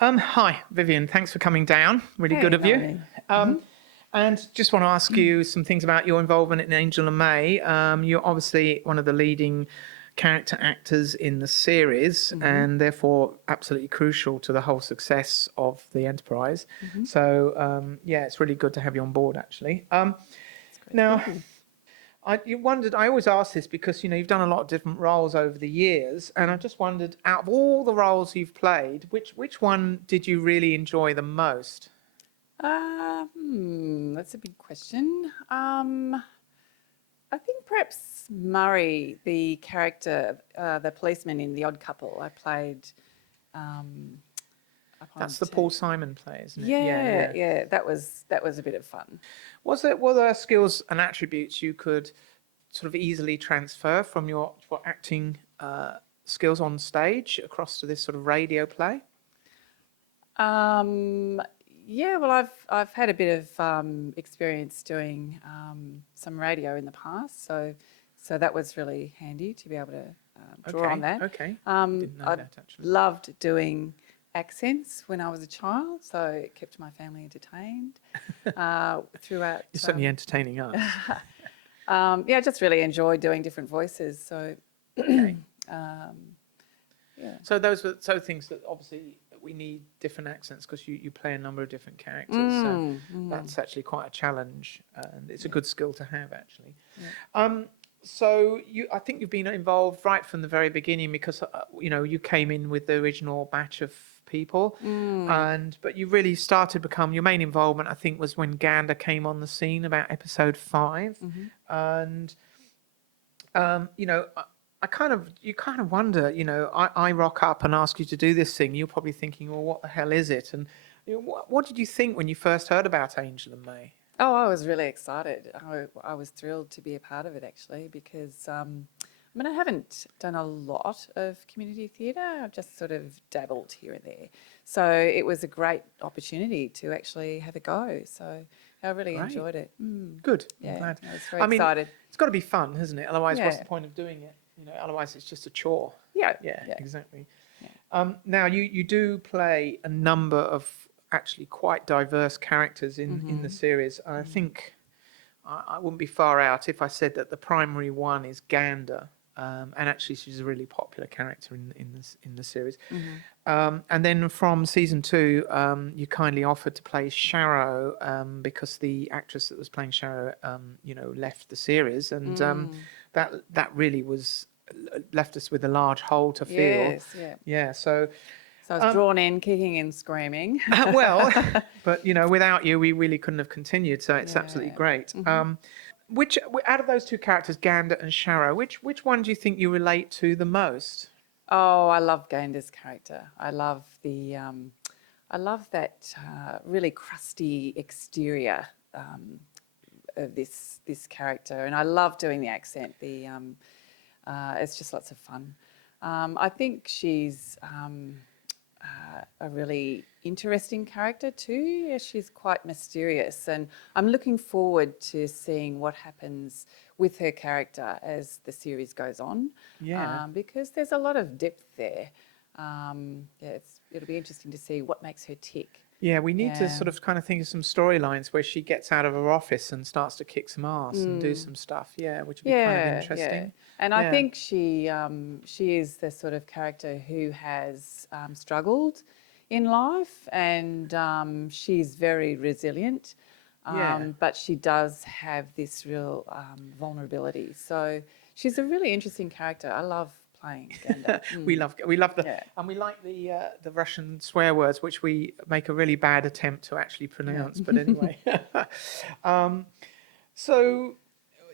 Hi, Vivian. Thanks for coming down. Really good Hey, of you. Melanie. Um, and just want to ask you some things about your involvement in Angel and May. You're obviously one of the leading character actors in the series, and therefore absolutely crucial to the whole success of the Enterprise. So, yeah, it's really good to have you on board, actually. That's great. Now, Thank you. you wondered, I always ask this because, you've done a lot of different roles over the years, and I just wondered, out of all the roles you've played, which one did you really enjoy the most? That's a big question. I think perhaps Murray, the character, the policeman in The Odd Couple, I played um, up on. That's the Paul Simon play, isn't it? Yeah, Yeah, yeah. yeah, that was a bit of fun. Were there skills and attributes you could sort of easily transfer from your acting skills on stage across to this sort of radio play? Um, yeah, well, I've had a bit of experience doing some radio in the past, so that was really handy to be able to draw on Okay, that. okay. Didn't know I that actually. loved doing accents when I was a child, so it kept my family entertained throughout. You're certainly entertaining us. Yeah, I just really enjoyed doing different voices. So Okay. yeah. So those were things that obviously we need different accents because you play a number of different characters. So that's actually quite a challenge, and it's a good skill to have actually. Yeah. So I think you've been involved right from the very beginning because you came in with the original batch of people, but you really started to become your main involvement. I think was when Gander came on the scene about episode 5, and you kind of wonder, I rock up and ask you to do this thing. You're probably thinking, well, what the hell is it? And what did you think when you first heard about Angel and May? Oh, I was really excited. I was thrilled to be a part of it actually because I mean, I haven't done a lot of community theatre. I've just sort of dabbled here and there. So it was a great opportunity to actually have a go. So I really Great. enjoyed it. Good. I'm Yeah, glad. I was very I mean, excited. it's got to be fun, hasn't it? Otherwise, what's Yeah, the point of doing it? Otherwise it's just a chore. yeah, Yeah, yeah, exactly. yeah. Now you do play a number of actually quite diverse characters in the series. I think I wouldn't be far out if I said that the primary one is Gander, and actually she's a really popular character in the series. And then from season 2, you kindly offered to play Sharrow because the actress that was playing Sharrow, left the series, and that really was left us with a large hole to fill. Yes, yeah. Yeah, so So I was drawn in, kicking and screaming. well, but without you, we really couldn't have continued. So it's absolutely Yeah. great. Which out of those two characters, Gander and Sharrow, which one do you think you relate to the most? Oh, I love Gander's character. I love that really crusty exterior of this character, and I love doing the accent. It's just lots of fun. I think she's a really interesting character too. Yeah, she's quite mysterious, and I'm looking forward to seeing what happens with her character as the series goes on. Yeah. Because there's a lot of depth there. Yeah, it'll be interesting to see what makes her tick. Yeah, we need to Yeah. sort of kind of think of some storylines where she gets out of her office and starts to kick some ass and do some stuff. Yeah, which would be kind of Yeah, yeah. interesting. And I Yeah. think she is the sort of character who has struggled in life, and she's very resilient. Yeah. But she does have this real vulnerability. So she's a really interesting character. I love playing Gander. We love the Yeah, and we like the Russian swear words, which we make a really bad attempt to actually yeah. pronounce. But anyway, um, so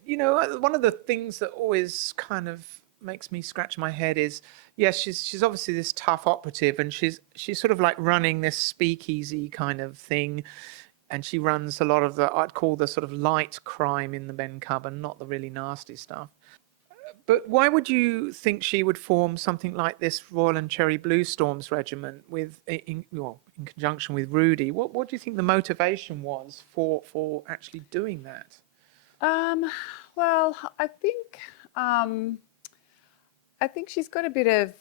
one of the things that always kind of makes me scratch my head is, yes, she's obviously this tough operative, and she's sort of like running this speakeasy kind of thing, and she runs a lot of the, I'd call, the sort of light crime in the Ben Carbon, not the really nasty stuff. But why would you think she would form something like this Royal and Cherry Blue Storms Regiment in conjunction with Rudy? What do you think the motivation was for actually doing that? Um, well, um, I think she's got a bit of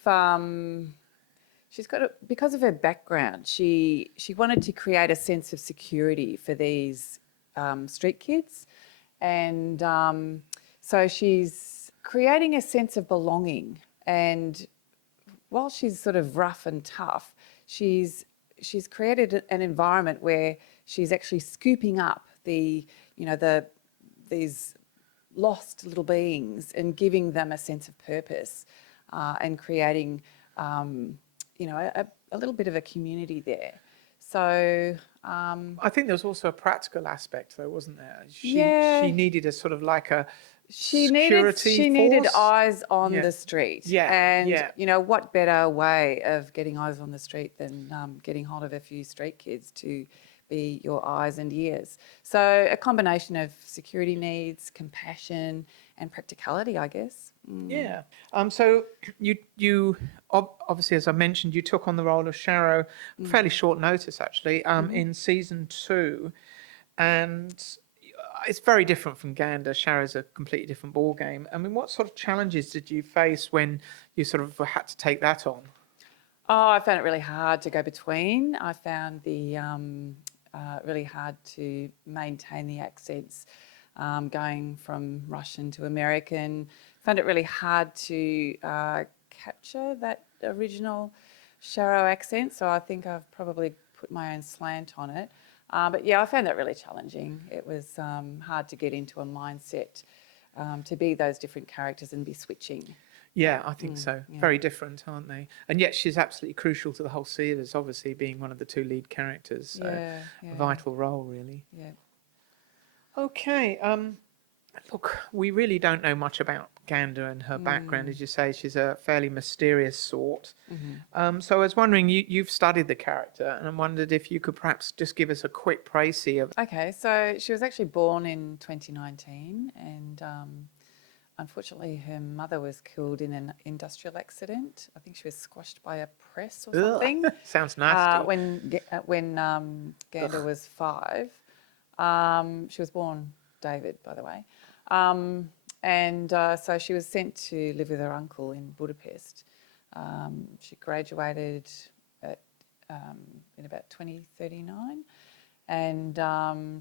because of her background, she wanted to create a sense of security for these street kids, and so she's creating a sense of belonging. And while she's sort of rough and tough, she's created an environment where she's actually scooping up these lost little beings and giving them a sense of purpose, and creating a little bit of a community there. So I think there was also a practical aspect, though, wasn't there? Yeah. She needed a sort of like a she security needed force. eyes on Yeah. the street. Yeah, And yeah. what better way of getting eyes on the street than getting hold of a few street kids to be your eyes and ears. So a combination of security needs, compassion, and practicality, I guess. Yeah. So you obviously, as I mentioned, you took on the role of Sharrow fairly short notice, actually, in season 2, and it's very different from Gander. Sharrow's a completely different ball game. I mean, what sort of challenges did you face when you sort of had to take that on? Oh, I found it really hard to go between. I found the really hard to maintain the accents, going from Russian to American. Found it really hard to capture that original Sharrow accent. So I think I've probably put my own slant on it. But yeah, I found that really challenging. It was hard to get into a mindset to be those different characters and be switching. Yeah, I think so. yeah. Very different, aren't they? And yet she's absolutely crucial to the whole series, obviously being one of the 2 lead characters. So Yeah, a vital role, really. Yeah. Okay. Look, we really don't know much about Gander and her background. As you say, she's a fairly mysterious sort. So I was wondering, you've studied the character, and I wondered if you could perhaps just give us a quick précis of. Okay, so she was actually born in 2019, and unfortunately, her mother was killed in an industrial accident. I think she was squashed by a press or something. Sounds nasty. When Gander was 5, she was born David, by the way, and so she was sent to live with her uncle in Budapest. She graduated in about 2039, and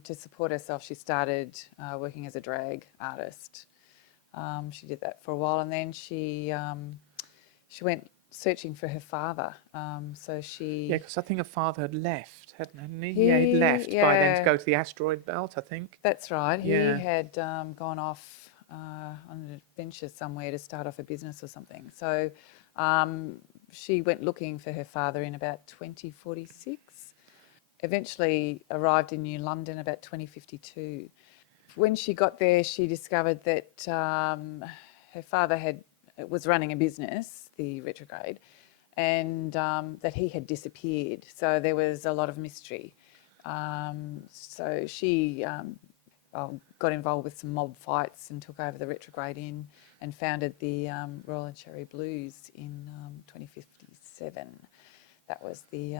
to support herself, she started working as a drag artist. She did that for a while, and then she went searching for her father. Yeah, because I think her father had left, hadn't he? Yeah, he'd left by then to go to the asteroid belt, I think. That's right. Yeah. He had gone off on an adventure somewhere to start off a business or something. So she went looking for her father in about 2046. Eventually arrived in New London about 2052. When she got there, she discovered that her father was running a business, the Retrograde, and that he had disappeared. So there was a lot of mystery. So she got involved with some mob fights and took over the Retrograde Inn and founded the Royal and Cherry Blues in 2057. That was the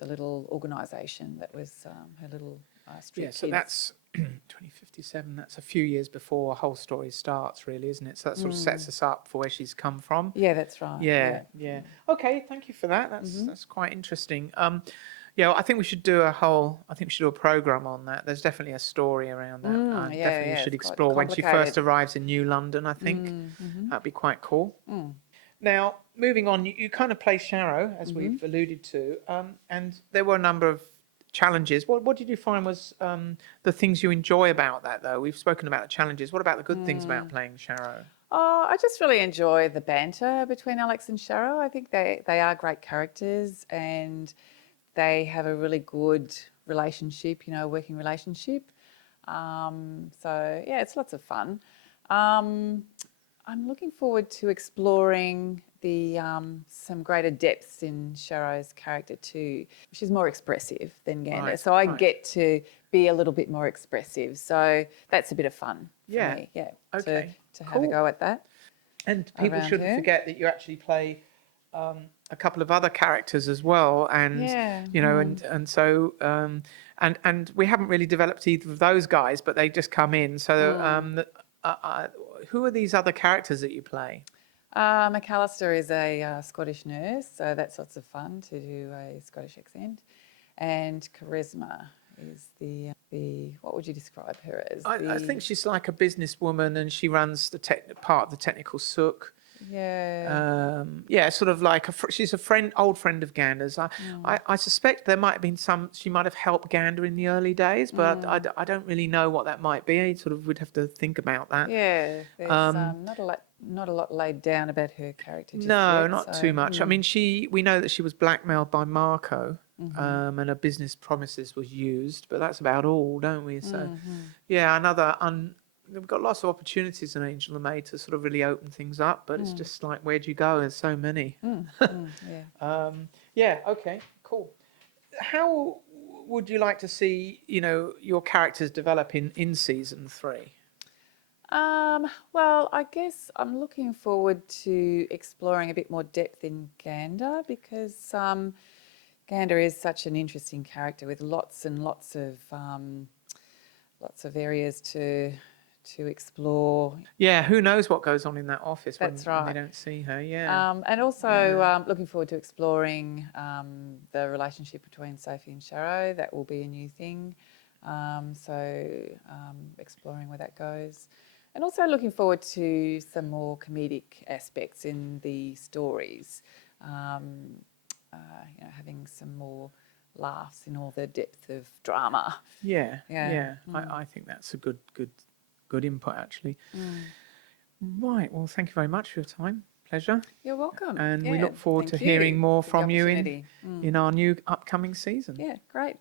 little organisation that was her little street Yeah, so kids. that's 2057. That's a few years before a whole story starts, really, isn't it? So that sort of sets us up for where she's come from. Yeah, that's right. Yeah. Okay, thank you for that. That's quite interesting. Yeah, I think we should do a program on that. There's definitely a story around that. Definitely we should it's quite explore when she first complicated. arrives in New London, I think. That'd be quite cool. Now, moving on, you kind of play Sharrow, as we've alluded to, and there were a number of challenges. What did you find was the things you enjoy about that, though? We've spoken about the challenges. What about the good things about playing Sharrow? Oh, I just really enjoy the banter between Alex and Sharrow. I think they are great characters, and they have a really good relationship, working relationship. So yeah, it's lots of fun. I'm looking forward to exploring the some greater depths in Sharrow's character too. She's more expressive than Gander, Right, so I right. get to be a little bit more expressive. So that's a bit of fun for Yeah, me. Yeah. okay, To have a cool. go at that. And people Around shouldn't her. forget that you actually play a couple of other characters as well, and Yeah, and so and we haven't really developed either of those guys, but they just come in. So who are these other characters that you play? McAllister is a Scottish nurse, so that's lots of fun to do a Scottish accent. And Charisma is the what would you describe her as? I think she's like a businesswoman, and she runs the part of the technical sook. Yeah. Yeah, sort of like she's a old friend of Gander's. I suspect there might have been she might have helped Gander in the early days, but I don't really know what that might be. I sort of would have to think about that. Yeah, there's not a lot laid down about her character just No, yet. not So, too much. I mean, we know that she was blackmailed by Marco, and her business promises was used, but that's about all, don't we? So, yeah, we've got lots of opportunities in Angel and May to sort of really open things up, but it's just like, where do you go? There's so many. yeah. Yeah, okay, cool. How would you like to see, your characters develop in season 3? Well, I guess I'm looking forward to exploring a bit more depth in Gander because Gander is such an interesting character with lots and lots of areas to explore. Yeah, who knows what goes on in that office when That's they right. don't see her? Yeah. And also looking forward to exploring the relationship between Sophie and Sharrow. That will be a new thing. Exploring where that goes. And also looking forward to some more comedic aspects in the stories. Having some more laughs in all the depth of drama. Yeah. Yeah. I think that's a good input, actually. Right. Well, thank you very much for your time. Pleasure. You're welcome. And we Yeah, look forward to thank you hearing more for the from you opportunity. in our new upcoming season. Yeah, great.